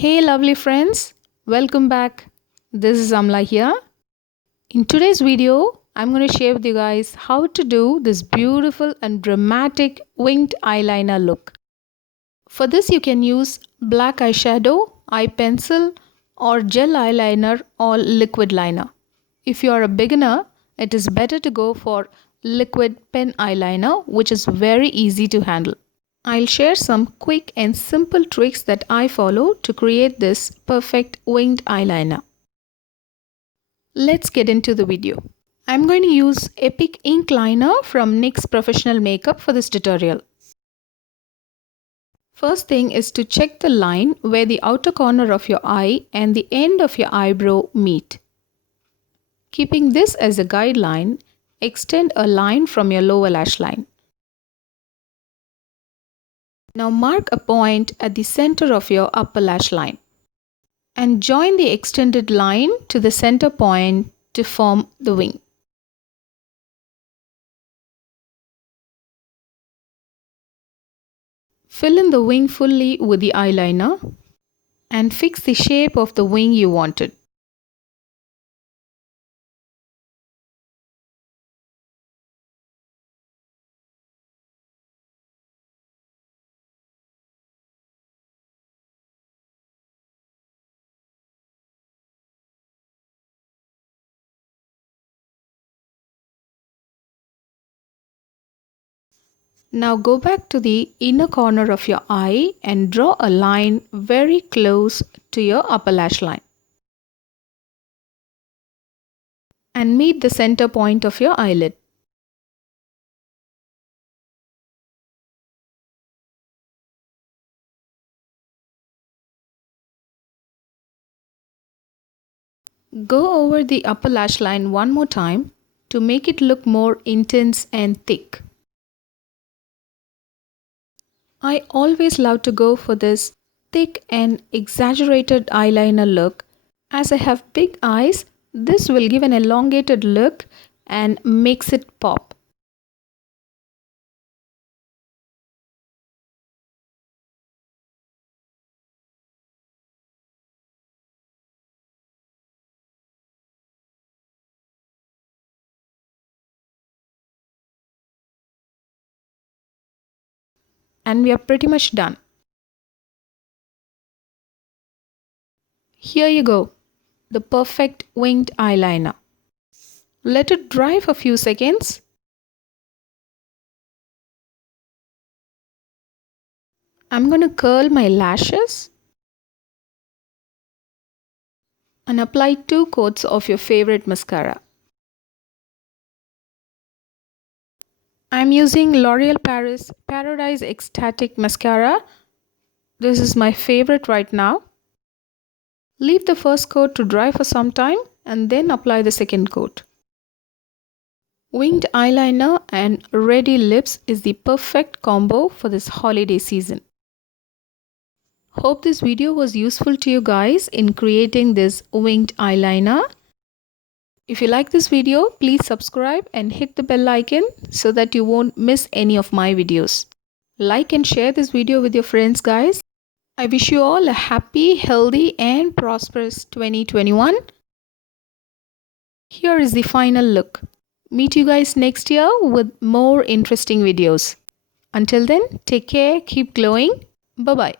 Hey lovely friends, welcome back. This is Amla here. In today's video, I'm going to share with you guys how to do this beautiful and dramatic winged eyeliner look. For this you can use black eyeshadow, eye pencil or gel eyeliner or liquid liner. If you are a beginner, it is better to go for liquid pen eyeliner, which is very easy to handle. I'll share some quick and simple tricks that I follow to create this perfect winged eyeliner. Let's get into the video. I'm going to use Epic ink liner from NYX Professional Makeup for this tutorial. First thing is to check the line where the outer corner of your eye and the end of your eyebrow meet. Keeping this as a guideline, extend a line from your lower lash line. Now mark a point at the center of your upper lash line and join the extended line to the center point to form the wing. Fill in the wing fully with the eyeliner and fix the shape of the wing you wanted. Now go back to the inner corner of your eye and draw a line very close to your upper lash line. And meet the center point of your eyelid. Go over the upper lash line one more time to make it look more intense and thick. I always love to go for this thick and exaggerated eyeliner look. As I have big eyes, this will give an elongated look and makes it pop. And we are pretty much done. Here you go, the perfect winged eyeliner. Let it dry for a few seconds. I'm going to curl my lashes and apply 2 coats of your favorite mascara. I'm using L'Oreal Paris Paradise EXTATIC mascara. This is my favorite right now. Leave the first coat to dry for some time and then apply the second coat. Winged eyeliner and ready lips is the perfect combo for this holiday season. Hope this video was useful to you guys in creating this winged eyeliner. If you like this video, please subscribe and hit the bell icon so that you won't miss any of my videos. Like and share this video with your friends, guys. I wish you all a happy, healthy and prosperous 2021. Here is the final look. Meet you guys next year with more interesting videos. Until then, take care, keep glowing. Bye-bye.